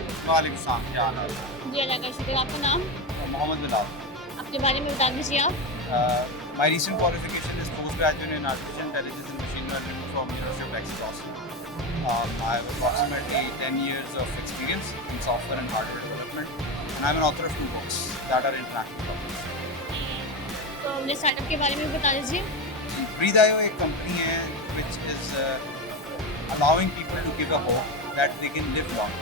Sir. वालेकुम सलाम, क्या हाल है? जी अल्लाह का शुक्र। आपका नाम? मोहम्मद बिलाल। अपने बारे में बता दीजिए आप। My recent qualification is postgraduate in artificial intelligence and machine learning from University of Texas, Austin. I have approximately 10 years of experience in software and hardware development, and I'm an author of 2 books that are international published. तो अपने startup के बारे में बता दीजिए। BreatheIO एक company है which is allowing people to give a hope that they can live long.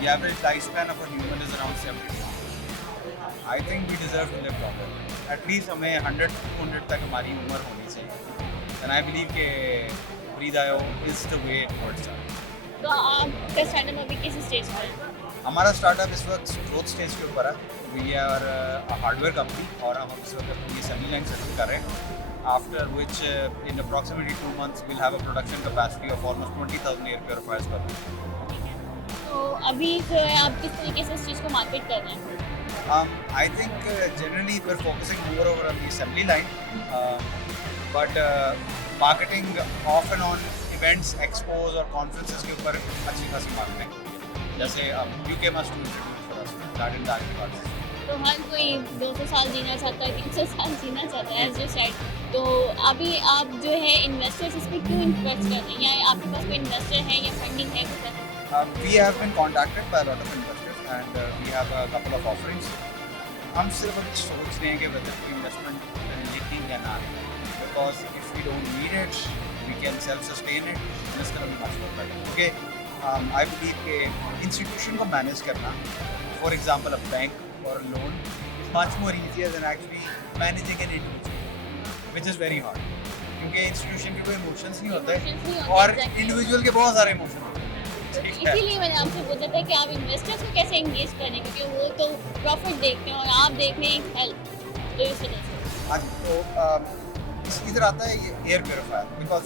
The average lifespan of a human is around 70 years. I think we deserve to live longer. At least हमें 100 to 200 तक हमारी उम्र होनी चाहिए. And I believe कि BreatheIO is the way towards that. तो आपका startup अभी किस स्टेज पर है? हमारा स्टार्टअप इस वक्त ग्रोथ स्टेज के ऊपर है. We are a hardware company और हम इस वक्त अपनी assembly line सेटल कर रहे हैं. After which in approximately 2 months we'll have a production capacity of almost 20,000 air purifiers per month. तो अभी जो है आप किस तरीके से इस चीज़ को मार्केट कर रहे हैं? I think generally we're focusing more over on the assembly line, but marketing off and on events, expos और conferences के ऊपर अच्छी खासी marketing होती है. जैसे UK must do introduce for us that in that regards. तो हर कोई 200 साल जीना चाहता है, 300 साल जीना चाहता है एज यू सेड। तो अभी आप जो है इन्वेस्टर्स इस पर क्यों इन्वेस्ट कर रहे हैं, या आपके पास कोई इन्वेस्टर है या फंडिंग है कुछ ऐसा? We have been contacted by a lot of investors and we have a couple of offerings. हम सिर्फ अभी सोच रहे हैं कि whether we investment लेकिन या ना, because if we don't need it, we can self-sustain it and it's going to be much more better. Okay, I believe कि institution को manage करना, for example a bank or a loan, is much more easier than actually managing an individual, which is very hard. क्योंकि institution के कोई emotions नहीं होते Emotions नहीं होते, और exactly. individual के बहुत सारे emotions होते हैं. ठीक है. इसीलिए मैंने आपसे पूछा था कि आप इन्वेस्टर्स को कैसे एंगेज करें, क्योंकि वो तो प्रॉफिट देखते हैं और आप देख रहे हैं हेल्थ, तो इस वजह से। हाँ जी, तो इधर आता है ये एयर प्योरीफायर. बिकॉज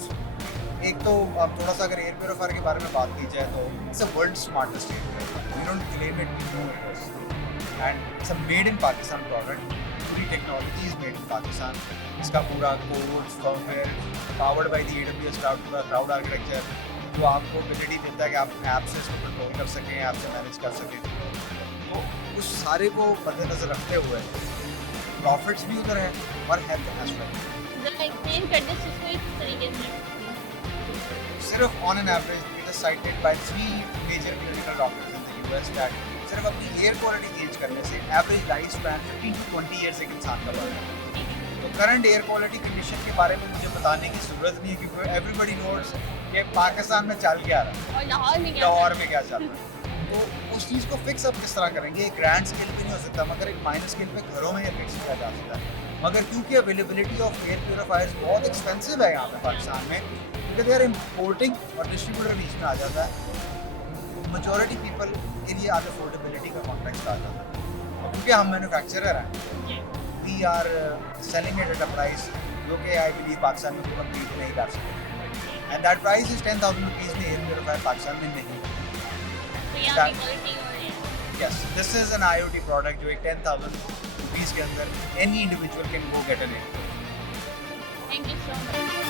एक तो अब थोड़ा सा अगर एयर प्योरीफायर के बारे में बात की जाए तो it's a world smartest air purifier. We don't claim it, we know it is, and it's a made in Pakistan product. पूरी technology is made in Pakistan. इसका पूरा code firmware powered by the AWS cloud architecture, जो आपको ability देता है कि आप app से इसको कंट्रोल कर सकें, ऐप से मैनेज कर सकें. तो उस सारे को मद्देनजर रखते हुए प्रॉफिट्स भी उधर हैं और हेल्थ एस्पेक्ट. जरा एक्सप्लेन कर दे इसको इस तरीके से। सिर्फ on an average it is cited by 3 major clinical doctors in the US that सिर्फ अपनी एयर क्वालिटी चेंज करने से average life span 15 to 20 years एक इंसान का बढ़ है. तो करंट एयर क्वालिटी कंडीशन के बारे में मुझे बताने की ज़रूरत नहीं है क्योंकि एवरीबडी नोट्स कि पाकिस्तान में चल क्या रहा है और लाहौर में और क्या लाहौर में क्या चल रहा है. तो उस चीज़ को फिक्स अप किस तरह करेंगे? एक ग्रैंड स्केल पे नहीं हो सकता, मगर एक माइनर स्केल पे घरों में ये फिक्स किया जा सकता है. मगर क्योंकि अवेलेबिलिटी ऑफ एयर प्योरीफायर्स बहुत एक्सपेंसिव है यहाँ पे पाकिस्तान में, क्योंकि दे आर इम्पोर्टिंग और डिस्ट्रीब्यूटर बीच में आ जाता है, मेजॉरिटी पीपल के लिए अनअफोर्डेबिलिटी का कॉन्टेक्स्ट आ जाता है. और क्योंकि हम मैन्युफैक्चरर हैं, we are selling it at a price जो कि आई बिलीव पाकिस्तान में कोई कम्पीट नहीं कर सकते. And that price is 10,000 rupees में एयर प्योरीफायर पाकिस्तान में नहीं. तो यहाँ पे क्वालिटी हो रही है। Yes, this is an IoT product जो एक 10,000 रुपीज़ के अंदर any individual can go get an air. Thank you so much.